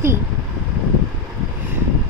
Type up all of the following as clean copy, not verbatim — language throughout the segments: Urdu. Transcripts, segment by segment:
3।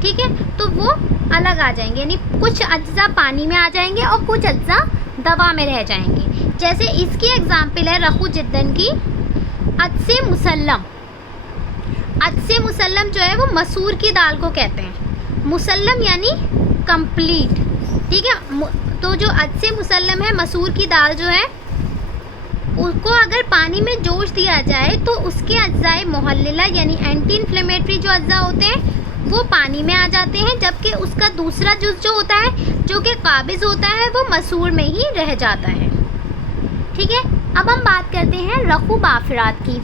ٹھیک ہے، تو وہ الگ آ جائیں گے، یعنی کچھ اجزاء پانی میں آ جائیں گے اور کچھ اجزاء دوا میں رہ جائیں گے. جیسے اس کی ایگزامپل ہے رخو جدن کی عدس مسلم. عدس مسلم جو ہے وہ مسور کی دال کو کہتے ہیں، مسلم یعنی کمپلیٹ. ٹھیک ہے، تو جو عدس مسلم ہے، مسور کی دال جو ہے، اس کو اگر پانی میں جوش دیا جائے تو اس کے اجزاء محللہ یعنی اینٹی انفلیمیٹری جو اجزاء ہوتے ہیں وہ پانی میں آ جاتے ہیں، جبکہ اس کا دوسرا جز جو ہوتا ہے جو کہ قابض ہوتا ہے وہ مسور میں ہی رہ جاتا ہے. ٹھیک ہے، اب ہم بات کرتے ہیں رخو بافرات کی.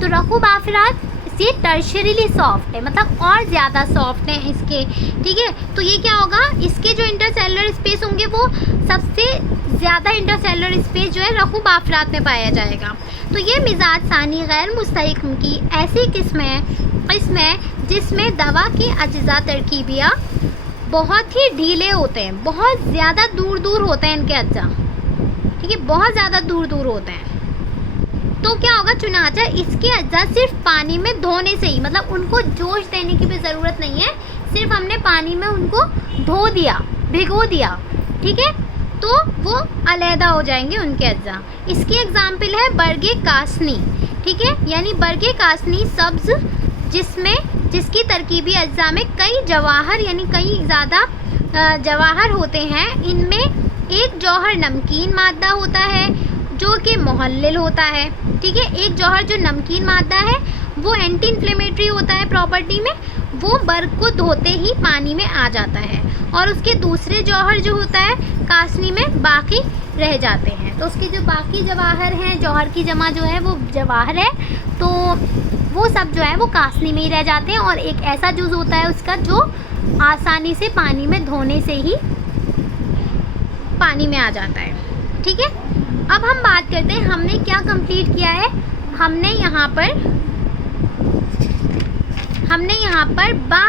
تو رخو بافرات یہ ٹرشریلی سافٹ ہے، مطلب اور زیادہ سافٹ ہیں اس کے. ٹھیک ہے، تو یہ کیا ہوگا، اس کے جو انٹرسیلولر اسپیس ہوں گے وہ سب سے زیادہ انٹرسیلولر اسپیس جو ہے رخو بافرات میں پایا جائے گا. تو یہ مزاج ثانی غیر مستحکم کی ایسی قسم ہے جس میں دوا کے اجزاء ترکیبیہ بہت ہی ڈھیلے ہوتے ہیں، بہت زیادہ دور دور ہوتے ہیں ان کے اجزاء. ٹھیک ہے، بہت زیادہ دور دور ہوتے ہیں. تو کیا ہوگا، چنانچہ اس کے اجزاء صرف پانی میں دھونے سے ہی، مطلب ان کو جوش دینے کی بھی ضرورت نہیں ہے، صرف ہم نے پانی میں ان کو دھو دیا، بھگو دیا. ٹھیک ہے، تو وہ علیحدہ ہو جائیں گے ان کے اجزاء. اس کی ایگزامپل ہے برگ کاسنی. ٹھیک ہے، یعنی برگ کاسنی سبز جس کی ترکیبی اجزاء میں کئی جواہر یعنی کئی زیادہ جواہر ہوتے ہیں. ان میں ایک جوہر نمکین مادہ ہوتا ہے جو کہ محلل ہوتا ہے. ٹھیک ہے، ایک جوہر جو نمکین مادہ ہے وہ اینٹی انفلیمیٹری ہوتا ہے پراپرٹی میں، وہ برگ کو دھوتے ہی پانی میں آ جاتا ہے، اور اس کے دوسرے جوہر جو ہوتا ہے کاسنی میں باقی رہ جاتے ہیں. تو اس کے جو باقی جواہر ہیں، جوہر کی جمع جو ہے وہ جواہر ہے، تو وہ سب جو ہے وہ کاسنی میں ہی رہ جاتے ہیں، اور ایک ایسا جز ہوتا ہے اس کا جو آسانی سے پانی میں دھونے سے ہی پانی میں آ جاتا ہے. ٹھیک ہے، اب ہم بات کرتے ہیں ہم نے کیا کمپلیٹ کیا ہے. ہم نے یہاں پر با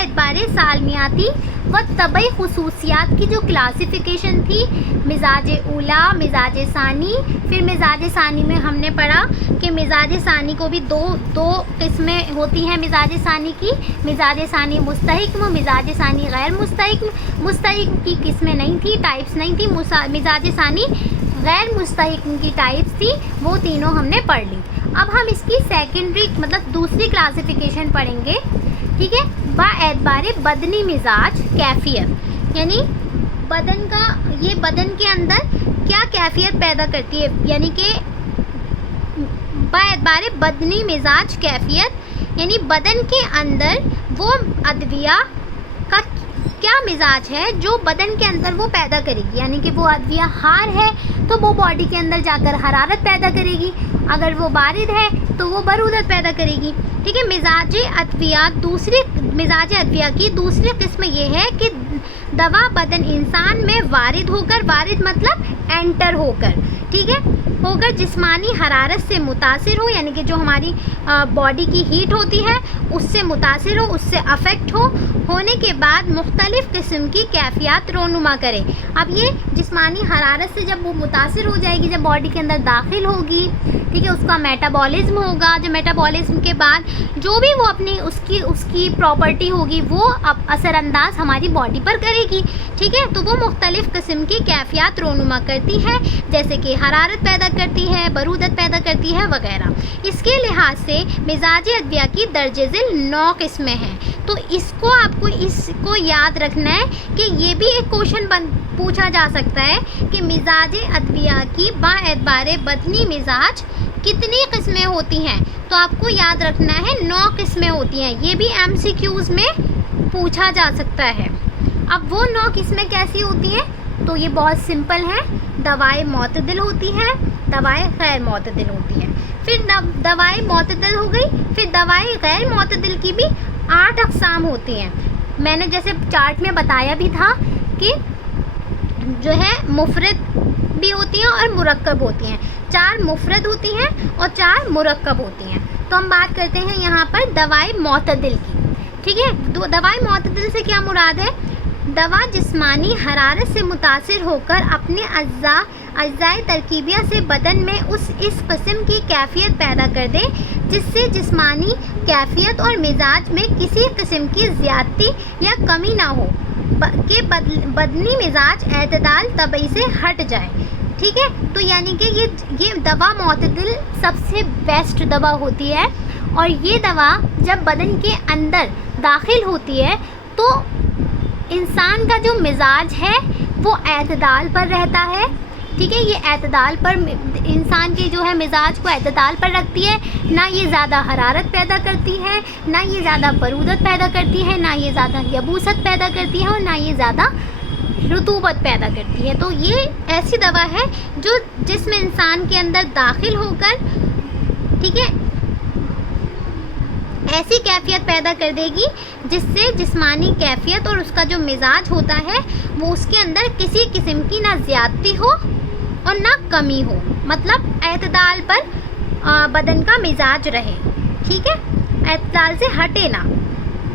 اعتبار سالمیاتی و طبعی خصوصیات کی جو کلاسیفیکیشن تھی، مزاج اولا، مزاج ثانی. پھر مزاج ثانی میں ہم نے پڑھا کہ مزاج ثانی کو بھی دو قسمیں ہوتی ہیں مزاج ثانی کی، مزاج ثانی مستحکم، مزاج ثانی غیر مستحکم. مستحکم کی قسمیں نہیں تھی، ٹائپس نہیں تھی. مزاج ثانی غیر مستحکم کی ٹائپس تھی، وہ تینوں ہم نے پڑھ لی. اب ہم اس کی سیکنڈری مطلب دوسری کلاسیفیکیشن پڑھیں گے. ٹھیک ہے، با اعتبار بدنی مزاج کیفیت، یعنی بدن کے اندر کیا کیفیت پیدا کرتی ہے، یعنی کہ با اعتبار بدنی مزاج کیفیت، یعنی بدن کے اندر وہ ادویہ کا کیا مزاج ہے جو بدن کے اندر وہ پیدا کرے گی. یعنی کہ وہ ادویہ حار ہے تو وہ باڈی کے اندر جا کر حرارت پیدا کرے گی، اگر وہ بارد ہے تو وہ برودت پیدا کرے گی. ٹھیک ہے، مزاج ادویہ کی دوسری قسم یہ ہے کہ دوا بدن انسان میں وارد مطلب انٹر ہو کر جسمانی حرارت سے متاثر ہو، یعنی کہ جو ہماری باڈی کی ہیٹ ہوتی ہے اس سے متاثر ہو، اس سے افیکٹ ہونے کے بعد مختلف قسم کی کیفیات رونما کرے. اب یہ جسمانی حرارت سے جب وہ متاثر ہو جائے گی، جب باڈی کے اندر داخل ہوگی، ٹھیک ہے، اس کا میٹابولزم ہوگا. جو میٹابولزم کے بعد جو بھی وہ اپنی اس کی پراپرٹی ہوگی وہ اب اثر انداز ہماری باڈی پر کرے گی. ٹھیک ہے، تو وہ مختلف قسم کی کیفیات رونما کرتی ہے، جیسے کہ حرارت پیدا کرتی ہے، برودت پیدا کرتی ہے وغیرہ. اس کے لحاظ سے مزاج ادویہ کی درجہ ذیل 9 قسمیں ہیں. تو آپ کو یاد رکھنا ہے کہ یہ بھی ایک کوشچن پوچھا جا سکتا ہے کہ مزاج ادویہ کی با اعتبار بدنی مزاج کتنی قسمیں ہوتی ہیں. تو آپ کو یاد رکھنا ہے 9 قسمیں ہوتی ہیں. یہ بھی MCQs میں پوچھا جا سکتا ہے. اب وہ 9 قسمیں کیسی ہوتی ہیں؟ تو یہ بہت سمپل ہیں. دوائیں معتدل ہوتی ہیں، دوائیں غیر معتدل ہوتی ہیں. پھر دوائیں معتدل ہو گئی، پھر دوائیں غیر معتدل کی بھی 8 اقسام ہوتی ہیں. میں نے جیسے چارٹ میں بتایا بھی تھا کہ جو ہے مفرد بھی ہوتی ہیں اور مرکب ہوتی ہیں. 4 مفرد ہوتی ہیں اور 4 مرکب ہوتی ہیں. تو ہم بات کرتے ہیں یہاں پر دوائیں معتدل کی. ٹھیک ہے، دوائیں معتدل سے کیا مراد ہے؟ دوا جسمانی حرارت سے متاثر ہو کر اپنے اجزائے ترکیبیہ سے بدن میں اس قسم کی کیفیت پیدا کر دے جس سے جسمانی کیفیت اور مزاج میں کسی قسم کی زیادتی یا کمی نہ ہو کہ بدنی مزاج اعتدال طبعی سے ہٹ جائے. ٹھیک ہے, تو یعنی کہ یہ دوا معتدل سب سے بیسٹ دوا ہوتی ہے, اور یہ دوا جب بدن کے اندر داخل ہوتی ہے تو انسان کا جو مزاج ہے وہ اعتدال پر رہتا ہے. ٹھیک ہے, یہ اعتدال پر انسان کے جو ہے مزاج کو اعتدال پر رکھتی ہے, نہ یہ زیادہ حرارت پیدا کرتی ہے, نہ یہ زیادہ برودت پیدا کرتی ہے, نہ یہ زیادہ یبوست پیدا کرتی ہے, اور نہ یہ زیادہ رطوبت پیدا کرتی ہے. تو یہ ایسی دوا ہے جو جسم انسان کے اندر داخل ہو کر, ٹھیک ہے, ایسی کیفیت پیدا کر دے گی جس سے جسمانی کیفیت اور اس کا جو مزاج ہوتا ہے وہ اس کے اندر کسی قسم کی نہ زیادتی ہو اور نہ کمی ہو, مطلب اعتدال پر بدن کا مزاج رہے. ٹھیک ہے, اعتدال سے ہٹے نہ.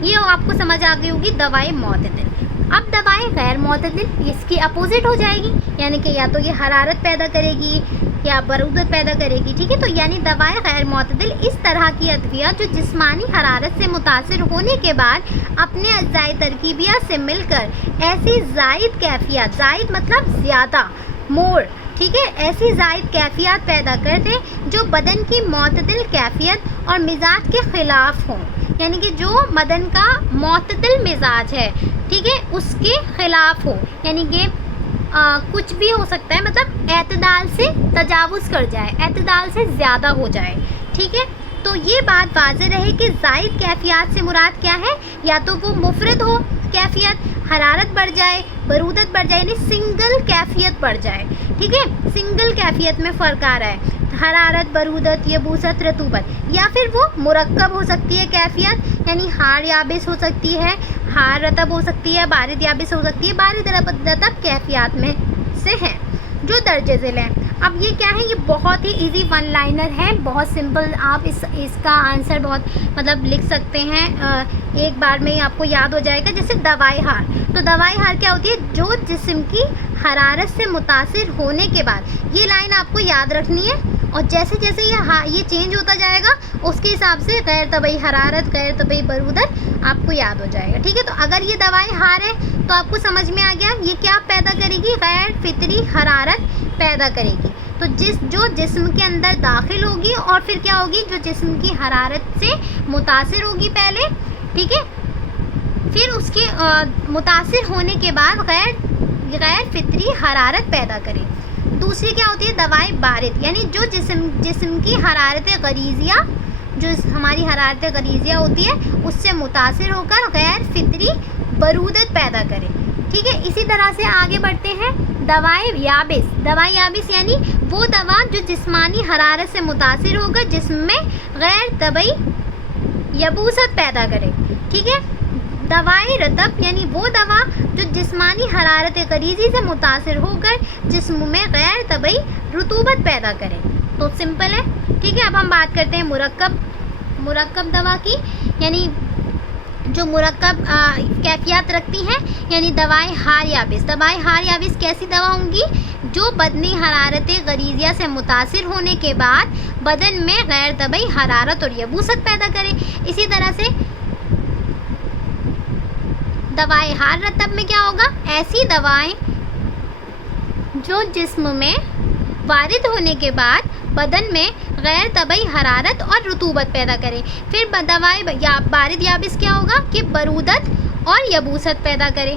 یہ آپ کو سمجھ آ گئی ہوگی دوائیں معتدل. اب دوائیں غیر معتدل اس کی اپوزٹ ہو جائے گی, یعنی کہ یا تو یہ حرارت پیدا کرے گی یا برودت پیدا کرے گی. ٹھیک ہے, تو یعنی دوائیں غیر معتدل اس طرح کی ادویہ جو جسمانی حرارت سے متاثر ہونے کے بعد اپنے اجزائے ترکیبیہ سے مل کر ایسی زائد کیفیت, زائد مطلب زیادہ, مور, ٹھیک ہے, ایسی زائد کیفیت پیدا کر دے جو بدن کی معتدل کیفیت اور مزاج کے خلاف ہوں. یعنی کہ جو بدن کا معتدل مزاج ہے, ٹھیک ہے, اس کے خلاف ہو, یعنی کہ کچھ بھی ہو سکتا ہے, مطلب اعتدال سے تجاوز کر جائے, اعتدال سے زیادہ ہو جائے. ٹھیک ہے, تو یہ بات واضح رہے کہ زائد کیفیات سے مراد کیا ہے, یا تو وہ مفرد ہو کیفیت, حرارت بڑھ جائے, برودت بڑھ جائے, یعنی سنگل کیفیت بڑھ جائے. ٹھیک ہے, سنگل کیفیت میں فرق آ رہا ہے, حرارت, برودت, یبوست, رطوبت, یا پھر وہ مرکب ہو سکتی ہے کیفیت, یعنی ہار یابس ہو سکتی ہے, ہار رطب ہو سکتی ہے, بارد یابس ہو سکتی ہے. بارد رطب کیفیات میں سے ہیں جو درجہ ذیل ہیں. اب یہ کیا ہے, یہ بہت ہی ایزی ون لائنر ہے, بہت سمپل. آپ اس کا آنسر بہت مطلب لکھ سکتے ہیں, ایک بار میں ہی آپ کو یاد ہو جائے گا. جیسے دوائی ہار, تو دوائی ہار کیا ہوتی ہے, جو جسم کی حرارت سے متاثر ہونے کے بعد, یہ لائن آپ کو یاد رکھنی ہے, اور جیسے جیسے یہ چینج ہوتا جائے گا اس کے حساب سے غیر طبعی حرارت, غیر طبعی برودت آپ کو یاد ہو جائے گا. ٹھیک ہے, تو اگر یہ دوائی ہار ہے تو آپ کو سمجھ میں آ گیا یہ کیا پیدا کرے گی, غیر فطری حرارت پیدا کرے گی. تو جو جسم کے اندر داخل ہوگی اور پھر کیا ہوگی, جو جسم کی حرارت سے متاثر ہوگی پہلے, ٹھیک ہے, پھر اس کے متاثر ہونے کے بعد غیر فطری حرارت پیدا کرے. دوسری کیا ہوتی ہے, دوائی بارد, یعنی جو جسم کی حرارت غریزیہ, جو ہماری حرارت غریزیہ ہوتی ہے اس سے متاثر ہو کر غیر فطری برودت پیدا کرے. ٹھیک ہے, اسی طرح سے آگے بڑھتے ہیں. دوائی یابس, دوائی یابس یعنی وہ دوا جو جسمانی حرارت سے متاثر ہو کر جسم میں غیر طبعی یبوست پیدا کرے. ٹھیک ہے, دوائی رطب یعنی وہ دوا جو جسمانی حرارت غریزی سے متاثر ہو کر جسم میں غیر طبعی رطوبت پیدا کرے. تو سمپل ہے. ٹھیک ہے, اب ہم بات کرتے ہیں مرکب دوا کی, یعنی جو مرکب کیفیات رکھتی ہیں, یعنی دوائی ہار یابس. دوائی ہار یابس کیسی دوا ہوں گی, جو بدنی حرارت غریزیہ سے متاثر ہونے کے بعد بدن میں غیر طبعی حرارت اور یبوست پیدا کرے. اسی طرح سے دوائی ہار رطب میں کیا ہوگا, ایسی دوائیں جو جسم میں وارد ہونے کے بعد بدن میں غیر طبعی حرارت اور رطوبت پیدا کرے. پھر دوائی بارد یابس کیا ہوگا کہ برودت اور یبوست پیدا کرے.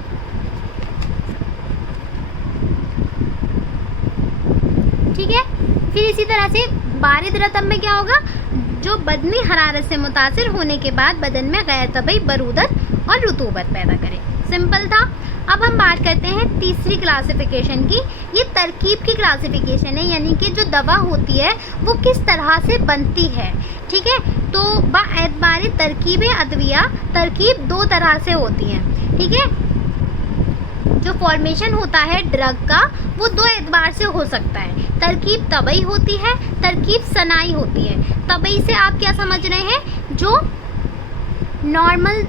ٹھیک ہے, پھر اسی طرح سے بارد رطب میں کیا ہوگا, جو بدنی حرارت سے متاثر ہونے کے بعد بدن میں غیر طبعی برودت اور رطوبت پیدا کرے. سمپل تھا. اب ہم بات کرتے ہیں تیسری کلاسیفیکیشن کی. یہ ترکیب کی کلاسیفیکیشن ہے, یعنی کہ جو دوا ہوتی ہے وہ کس طرح سے بنتی ہے. ٹھیک ہے, تو باعتبار ترکیب ادویہ ترکیب دو طرح سے ہوتی ہیں. ٹھیک ہے, جو فارمیشن ہوتا ہے ڈرگ کا وہ دو اعتبار سے ہو سکتا ہے. ترکیب طبعی ہوتی ہے, ترکیب صناعی ہوتی ہے. طبعی سے آپ کیا سمجھ رہے ہیں, جو نارمل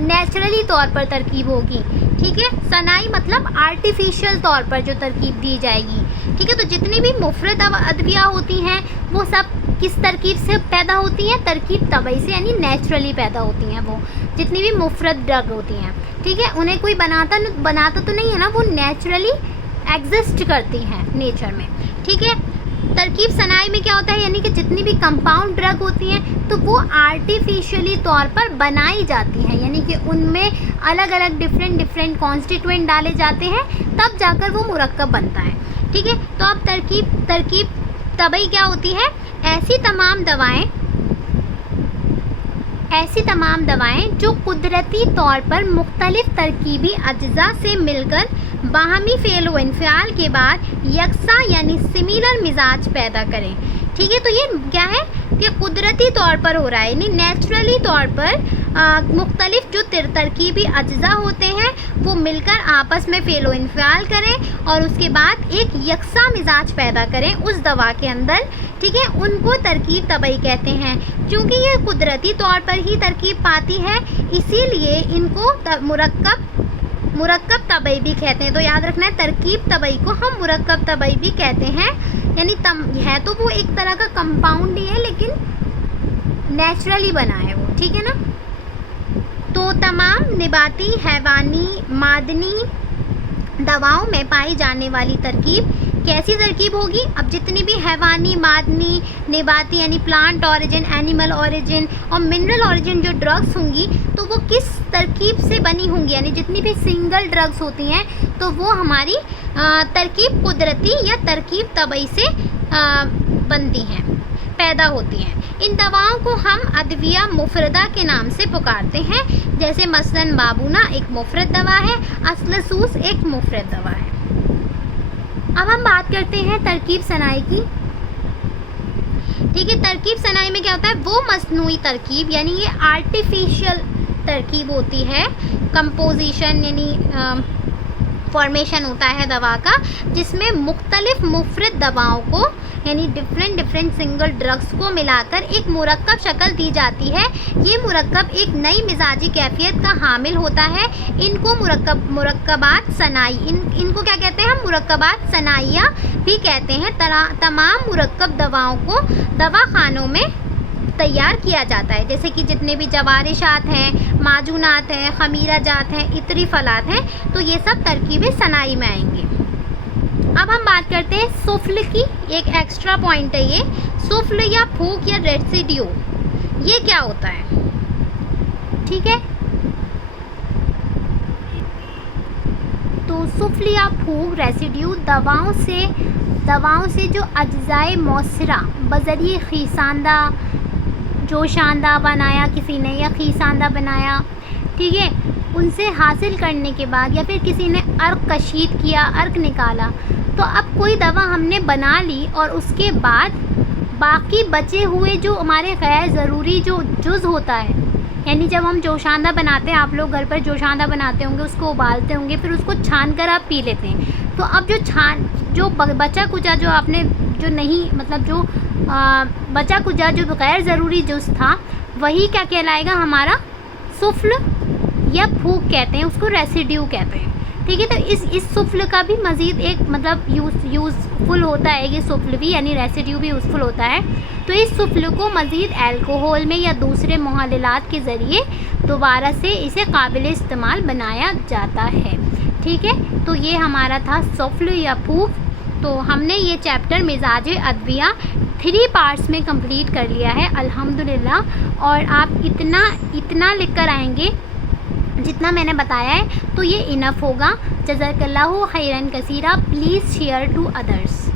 نیچرلی طور پر ترکیب ہوگی. ٹھیک ہے. صناعی مطلب آرٹیفیشیل طور پر جو ترکیب دی جائے گی. ٹھیک ہے. تو جتنی بھی مفرد ادویہ ہوتی ہیں وہ سب کس ترکیب سے پیدا ہوتی ہیں؟ ترکیب طبعی سے، یعنی نیچرلی پیدا ہوتی ہیں. وہ جتنی بھی مفرد ڈرگ ہوتی ہیں، ٹھیک ہے، انہیں کوئی بناتا تو نہیں ہے نا، وہ نیچرلی ایگزسٹ کرتی ہیں نیچر میں. ٹھیک ہے. ترکیب صناعی میں کیا ہوتا ہے؟ یعنی کہ جتنی بھی کمپاؤنڈ ڈرگ ہوتی ہیں تو وہ آرٹیفیشلی طور پر بنائی جاتی ہیں، یعنی کہ ان میں الگ الگ ڈفرینٹ کانسٹیٹوئنٹ ڈالے جاتے ہیں، تب جا کر وہ مرکب بنتا ہے. ٹھیک ہے. تو اب ترکیب طبعی کیا ہوتی ہے؟ ایسی تمام دوائیں جو قدرتی طور پر مختلف ترکیبی اجزاء سے مل کر باہمی فعل و انفعال کے بعد یکساں یعنی سملر مزاج پیدا کریں. ٹھیک ہے. تو یہ کیا ہے کہ قدرتی طور پر ہو رہا ہے، یعنی نیچرلی طور پر مختلف جو ترکیبی اجزاء ہوتے ہیں وہ مل کر آپس میں فعل و انفعال کریں اور اس کے بعد ایک یکساں مزاج پیدا کریں اس دوا کے اندر. ٹھیک ہے. ان کو ترکیب طبعی کہتے ہیں. چونکہ یہ قدرتی طور پر ہی ترکیب پاتی ہے، اسی لیے ان کو مرکب طبعی بھی کہتے ہیں. تو یاد رکھنا ہے، ترکیب طبعی کو ہم مرکب طبعی بھی کہتے ہیں، یعنی ہے تو وہ ایک طرح کا کمپاؤنڈ ہی ہے لیکن نیچرلی بنا ہے وہ. ٹھیک ہے نا. تو تمام نباتی، حیوانی، معدنی دواؤں میں پائی جانے والی ترکیب کیسی ترکیب ہوگی؟ اب جتنی بھی حیوانی، معدنی، نباتی یعنی پلانٹ اوریجن، اینیمل اوریجن اور منرل اوریجن جو ڈرگس ہوں گی تو وہ کس ترکیب سے بنی ہوں گی؟ یعنی جتنی بھی سنگل ڈرگس ہوتی ہیں تو وہ ہماری ترکیب قدرتی یا ترکیب طبعی سے بنتی ہیں، پیدا ہوتی ہیں. ان دواؤں کو ہم ادویہ مفردہ کے نام سے پکارتے ہیں، جیسے مثلاً بابونا ایک مفرد دوا ہے، اصلسوس ایک مفرد دوا ہے. اب ہم بات کرتے ہیں ترکیب صناعی کی. ٹھیک ہے. ترکیب صناعی میں کیا ہوتا ہے؟ وہ مصنوعی ترکیب، یعنی یہ آرٹیفیشیل ترکیب ہوتی ہے، کمپوزیشن یعنی فارمیشن ہوتا ہے دوا کا، جس میں مختلف مفرد دواؤں کو یعنی ڈفرینٹ سنگل ڈرگس کو ملا کر ایک مرکب شکل دی جاتی ہے. یہ مرکب ایک نئی مزاجی کیفیت کا حامل ہوتا ہے. ان کو مرکبات صناعی ان کو کیا کہتے ہیں؟ ہم مرکبات صناعیہ بھی کہتے ہیں. تمام مرکب دواؤں کو دواخانوں میں تیار کیا جاتا ہے، جیسے کہ جتنے بھی جوارشات ہیں، معجونات ہیں، خمیرہ جات ہیں، عطری فلات ہیں، تو یہ سب ترکیبیں صناعی میں آئیں گے. اب ہم بات کرتے ہیں سفل کی. ایک ایکسٹرا پوائنٹ ہے یہ سفل یا پھوک یا ریسیڈیو. یہ کیا ہوتا ہے؟ ٹھیک ہے. تو سفل یا پھوک ریسیڈیو دواؤں سے جو اجزائے مؤثرہ بذریعہ خیساندہ، جوشاندہ بنایا کسی نے یا خیساندہ بنایا، ٹھیک ہے، ان سے حاصل کرنے کے بعد یا پھر کسی نے عرق کشید کیا، عرق نکالا، تو اب کوئی دوا ہم نے بنا لی اور اس کے بعد باقی بچے ہوئے جو ہمارے غیر ضروری جو جز ہوتا ہے، یعنی جب ہم جوشاندہ بناتے ہیں، آپ لوگ گھر پر جوشاندہ بناتے ہوں گے، اس کو ابالتے ہوں گے، پھر اس کو چھان کر آپ پی لیتے ہیں. تو اب جو بچا کچا جو آپ نے جو نہیں مطلب جو بچا کچا جو غیر ضروری جز تھا، وہی کیا کہلائے گا؟ ہمارا سفل یا پھوک کہتے ہیں، اس کو ریسیڈیو کہتے ہیں. ٹھیک ہے. تو اس سفل کا بھی مزید ایک مطلب یوزفل ہوتا ہے، یہ سفل بھی یعنی ریسیڈیو بھی یوزفل ہوتا ہے. تو اس سفل کو مزید الکوہول میں یا دوسرے محللات کے ذریعے دوبارہ سے اسے قابل استعمال بنایا جاتا ہے. ٹھیک ہے. تو یہ ہمارا تھا سفل یا پھوک. تو ہم نے یہ چیپٹر مزاج ادویہ 3 پارٹس میں کمپلیٹ کر لیا ہے الحمدللہ. اور آپ اتنا لکھ کر آئیں گے جتنا میں نے بتایا ہے تو یہ انف ہوگا. جزاک اللہ خیرن کثیرہ. Please share to others.